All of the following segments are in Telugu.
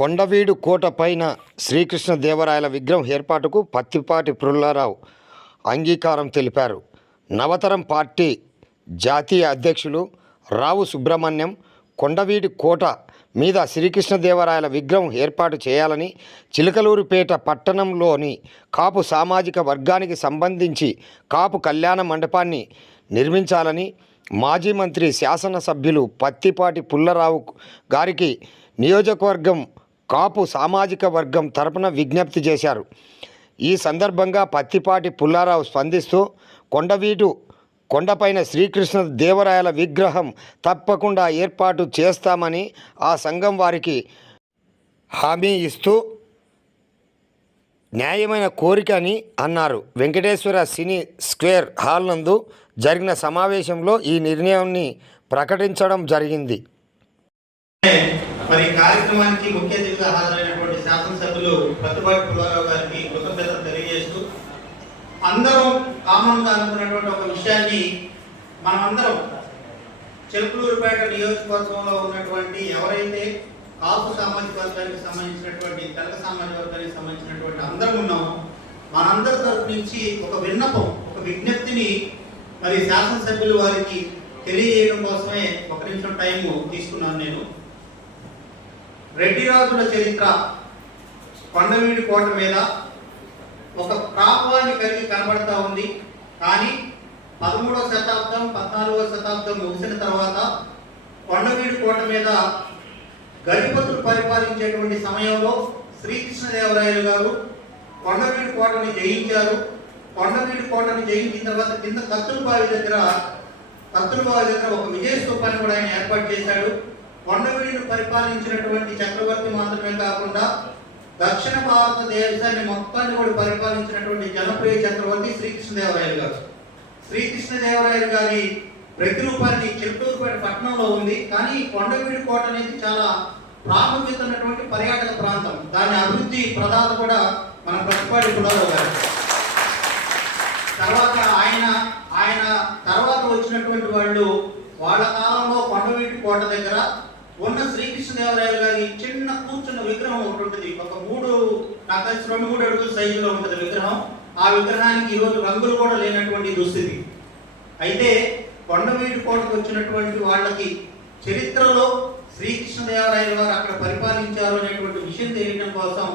కొండవీడు కోట పైన శ్రీకృష్ణదేవరాయల విగ్రహం ఏర్పాటుకు పత్తిపాటి పుల్లారావు అంగీకారం తెలిపారు. నవతరం పార్టీ జాతీయ అధ్యక్షులు రావు సుబ్రహ్మణ్యం కొండవీడి కోట మీద శ్రీకృష్ణదేవరాయల విగ్రహం ఏర్పాటు చేయాలని చిలకలూరుపేట పట్టణంలోని కాపు సామాజిక వర్గానికి సంబంధించి కాపు కళ్యాణ మండపాన్ని నిర్మించాలని మాజీ మంత్రి శాసనసభ్యులు పత్తిపాటి పుల్లరావు గారికి నియోజకవర్గం కాపు సామాజిక వర్గం తరపున విజ్ఞప్తి చేశారు. ఈ సందర్భంగా పత్తిపాటి పుల్లారావు స్పందిస్తూ కొండవీటు కొండపైన శ్రీకృష్ణ దేవరాయల విగ్రహం తప్పకుండా ఏర్పాటు చేస్తామని ఆ సంఘం వారికి హామీ ఇస్తూ న్యాయమైన కోరిక అని అన్నారు. వెంకటేశ్వర సినీ స్క్వేర్ హాల్ నందు జరిగిన సమావేశంలో ఈ నిర్ణయాన్ని ప్రకటించడం జరిగింది. మరి కార్యక్రమానికి ముఖ్య అతిథిగా హాజరైనటువంటి శాసనసభ్యులు ప్రతిపాటి పుల్లారావు గారికి కృతజ్ఞతలు తెలియజేస్తూ అందరం కామన్గా అనుకున్నటువంటి ఒక విషయాన్ని మనమందరం చెరుకులూరుపేట నియోజకవర్గంలో ఉన్నటువంటి ఎవరైతే కాపు సామాజిక వర్గానికి సంబంధించినటువంటి తెల్ల సామాజిక వర్గానికి సంబంధించినటువంటి అందరం ఉన్నామో మనందరి తరపు నుంచి ఒక విన్నపం ఒక విజ్ఞప్తిని మరి శాసనసభ్యులు వారికి తెలియజేయడం కోసమే ఒక నిమిషం టైం తీసుకున్నాను నేను. రెడ్డిరాజుల చరిత్ర కొండవీడి కోట మీద ఒక ప్రాభవాన్ని కలిగి కనబడతా ఉంది. కానీ పదమూడవ శతాబ్దం పద్నాలుగవ శతాబ్దం ముగిసిన తర్వాత కొండవీడి కోట మీద గడిపతులు పరిపాలించేటువంటి సమయంలో శ్రీకృష్ణదేవరాయలు గారు కొండవీడి కోటని జయించారు. కొండవీడి కోటను జయించిన తర్వాత కింద కత్తులబావి దగ్గర కత్తులబావి దగ్గర ఒక విజయ స్థూపాన్ని కూడా ఆయన ఏర్పాటు చేశాడు. కొండవీడిని పరిపాలించినటువంటి చక్రవర్తి మాత్రమే కాకుండా దక్షిణ భారతదేశాన్ని మొత్తాన్ని కూడా పరిపాలించినటువంటి జనప్రియ చక్రవర్తి శ్రీకృష్ణదేవరాయలు గారు. శ్రీకృష్ణదేవరాయలు గారి ప్రతిరూపాన్ని చిత్తూరుపేట పట్టణంలో ఉంది. కానీ కొండవీడి కోట అనేది చాలా ప్రాముఖ్యత ఉన్నటువంటి పర్యాటక ప్రాంతం. దాని అభివృద్ధి ప్రదాత కూడా మన ప్రతిపాటి పుల్లారావు గారు తర్వాత ఆయన ఆయన తర్వాత వచ్చినటువంటి వాళ్ళు వాళ్ళ కాలంలో కొండవీటి కోట దగ్గర ఉన్న శ్రీకృష్ణదేవరాయలు గారి చిన్న కూర్చున్న విగ్రహం ఒకటి ఉంటుంది ఒక మూడు నాకు కూడా రెండు మూడు అడుగుల సైజులో ఉంటుంది విగ్రహం. ఆ విగ్రహానికి ఈరోజు రంగులు కూడా లేనటువంటి దుస్థితి. అయితే కొండవీటి కోటకు వచ్చినటువంటి వాళ్ళకి చరిత్రలో శ్రీకృష్ణదేవరాయలు వారు అక్కడ పరిపాలించారు అనేటువంటి విషయం తెలియడం కోసం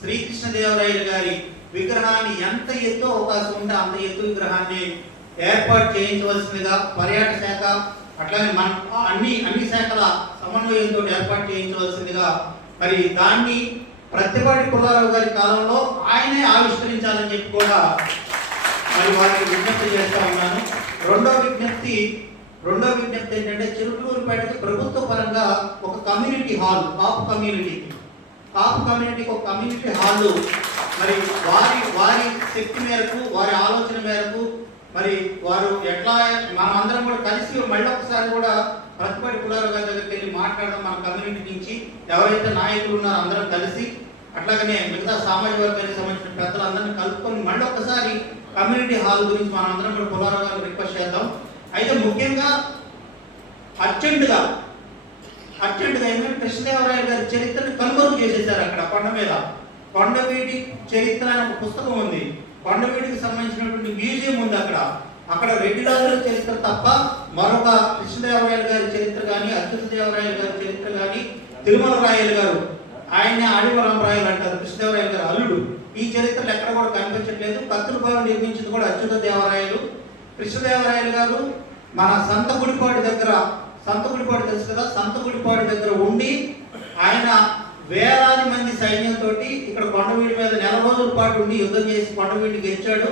శ్రీకృష్ణదేవరాయలు గారి విగ్రహాన్ని ఎంత ఎత్తు అవకాశం ఉంటే అంత ఎత్తు విగ్రహాన్ని ఏర్పాటు చేయించవలసిందిగా పర్యాటక శాఖ అట్లానే మన అన్ని అన్ని శాఖల సమన్వయంతో ఏర్పాటు చేయించవలసిందిగా మరి దాన్ని ప్రతిపాటి పుల్లారావు గారి కాలంలో ఆయనే ఆవిష్కరించాలని చెప్పి కూడా మరి వారికి విజ్ఞప్తి చేస్తా ఉన్నాను. రెండో విజ్ఞప్తి రెండో విజ్ఞప్తి ఏంటంటే చిరుకూరుపేటకి ప్రభుత్వ పరంగా ఒక community hall Kapu community. Kapu కమ్యూనిటీకి ఒక కమ్యూనిటీ హాల్. మరి వారి వారి శక్తి మేరకు వారి ఆలోచన మేరకు మరి వారు ఎట్లా మనం అందరం కూడా కలిసి మళ్ళీ ఒకసారి కూడా ప్రతిపడి కులాల గారి దగ్గరికి వెళ్ళి మాట్లాడడం మన కమ్యూనిటీ నుంచి ఎవరైతే నాయకులు ఉన్నారో అందరం కలిసి అట్లాగనే మిగతా సామాజిక వర్గానికి సంబంధించిన పెద్దలందరినీ కలుపుకొని మళ్ళీ ఒకసారి కమ్యూనిటీ హాల్ గురించి మనం అందరం కూడా పులారావు గారిని రిక్వెస్ట్ చేద్దాం. అయితే ముఖ్యంగా అర్జెంటుగా అర్జెంటుగా ఏంటంటే కృష్ణదేవరాయ గారి చరిత్రను కనుమరుగు చేసేసారు అక్కడ కొండ మీద. కొండవీటి చరిత్ర అనే ఒక పుస్తకం ఉంది. కొండవీటికి సంబంధించినటువంటి మ్యూజియం ఉంది అక్కడ. అక్కడ రెడ్డి రాజుల చరిత్ర తప్ప మరొక కృష్ణదేవరాయలు గారి చరిత్ర కానీ అచ్యుత దేవరాయలు గారి చరిత్ర కానీ తిరుమల రాయలు గారు ఆయన ఆడివరం రాయలు అంటారు కృష్ణదేవరాయలు గారు అల్లుడు. ఈ చరిత్రలు ఎక్కడ కూడా కనిపించట్లేదు. కత్తులబావి నిర్మించింది కూడా అచ్యుత దేవరాయలు. కృష్ణదేవరాయలు గారు మన సంత గుడిపాడు దగ్గర సంత గుడిపాడు తెలుసు కదా సంత గుడిపాడు దగ్గర ఉండి ఆయన వేలాది మంది సైన్యంతో ఇక్కడ కొండవీడి మీద నెల రోజుల పాటు ఉండి యుద్ధం చేసి కొండవీడి గెలిచాడు.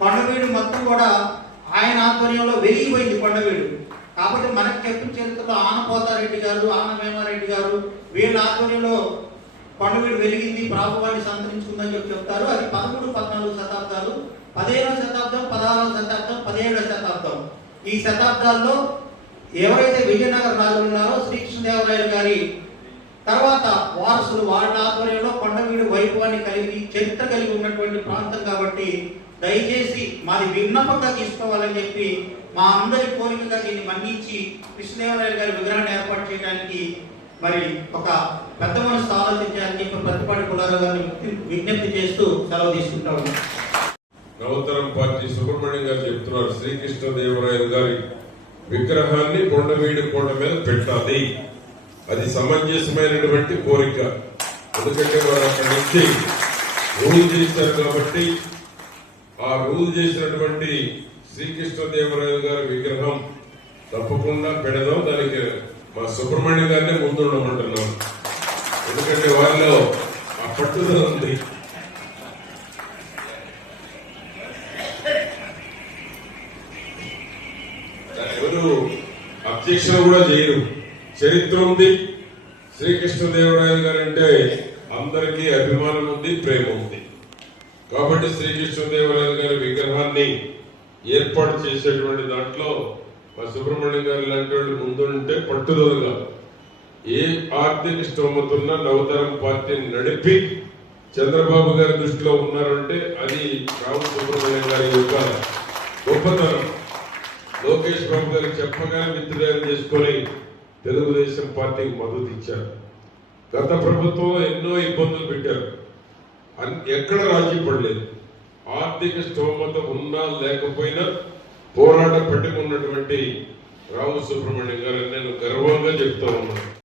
కొండవీడు మొత్తం కూడా ఆయన ఆధ్వర్యంలో వెలిగిపోయింది కొండవీడు. కాబట్టి మనకి చెప్పిన చరిత్రలో ఆనపోతారెడ్డి గారు ఆన వేమారెడ్డి గారు వీళ్ళ ఆధ్వర్యంలో కొండవీడు వెలిగింది ప్రాభువాన్ని సంతరించుకుందని చెప్పి చెప్తారు. అది పదమూడు పద్నాలుగు శతాబ్దాలు పదిహేనవ శతాబ్దం పదహారవ శతాబ్దం పదిహేడవ శతాబ్దం. ఈ శతాబ్దాల్లో ఎవరైతే విజయనగర రాజులు ఉన్నారో శ్రీకృష్ణదేవరాయలు గారి తర్వాత వారసులు వాళ్ళ ఆధ్వర్యంలో కొండవీడు వైభవాన్ని కలిగి చరిత్ర కలిగి ఉన్నటువంటి ప్రాంతం కాబట్టి దయచేసి మాది విన్నపంగా తీసుకోవాలని చెప్పి మా అందరి కోరికగా దీన్ని మన్నించి కృష్ణదేవరాయలు గారి విగ్రహాన్ని ఏర్పాటు చేయడానికి మరి ఒక పెద్ద మనసు ఆలోచించాలని చెప్పి ప్రతిపాటి కులారావు గారిని విజ్ఞప్తి- చేస్తూ సెలవు తీసుకుంటా ఉన్నాం. నవతరం పార్టీ సుబ్రహ్మణ్యం గారు చెప్తున్నారు శ్రీకృష్ణదేవరాయలు గారి విగ్రహాన్ని కొండవీడి కొండ మీద పెట్టాలి. అది సమంజసమైనటువంటి కోరిక. ఎందుకంటే వారు అక్కడి నుంచి రూల్ చేశారు కాబట్టి ఆ రూల్ చేసినటువంటి శ్రీకృష్ణదేవరాయలు గారి విగ్రహం తప్పకుండా పెడదాం. దానికి మా సుబ్రహ్మణ్యం గారిని ముందుండమంటున్నాం ఎందుకంటే వాళ్ళు ఆ పట్టుదల ఉంది. ఎవరు కూడా చేయరు. చరిత్ర ఉంది. శ్రీకృష్ణదేవరాయలు గారు అంటే అందరికీ అభిమానం ఉంది ప్రేమ ఉంది. కాబట్టి శ్రీకృష్ణదేవరాయలు గారి విగ్రహాన్ని ఏర్పాటు చేసేటువంటి దాంట్లో మా సుబ్రహ్మణ్యం గారు లాంటి వాళ్ళు ముందుంటే పట్టుదలగా ఏ ఆర్థిక స్తోమతున్న నవతరం పార్టీని నడిపి చంద్రబాబు గారి దృష్టిలో ఉన్నారంటే అది రావు సుబ్రహ్మణ్యం గారి యొక్క గొప్పతనం. లోకేష్ బాబు గారికి చెప్పగానే విత్డ్రాయల్ చేసుకొని తెలుగుదేశం పార్టీకి మద్దతు ఇచ్చారు. గత ప్రభుత్వంలో ఎన్నో ఇబ్బందులు పెట్టారు. ఎక్కడ రాజీ పడలేదు. ఆర్థిక స్తోమత ఉన్నా లేకపోయినా పోరాట పట్టుకున్నటువంటి రావు సుబ్రహ్మణ్యం గారు నేను గర్వంగా చెప్తా ఉన్నాను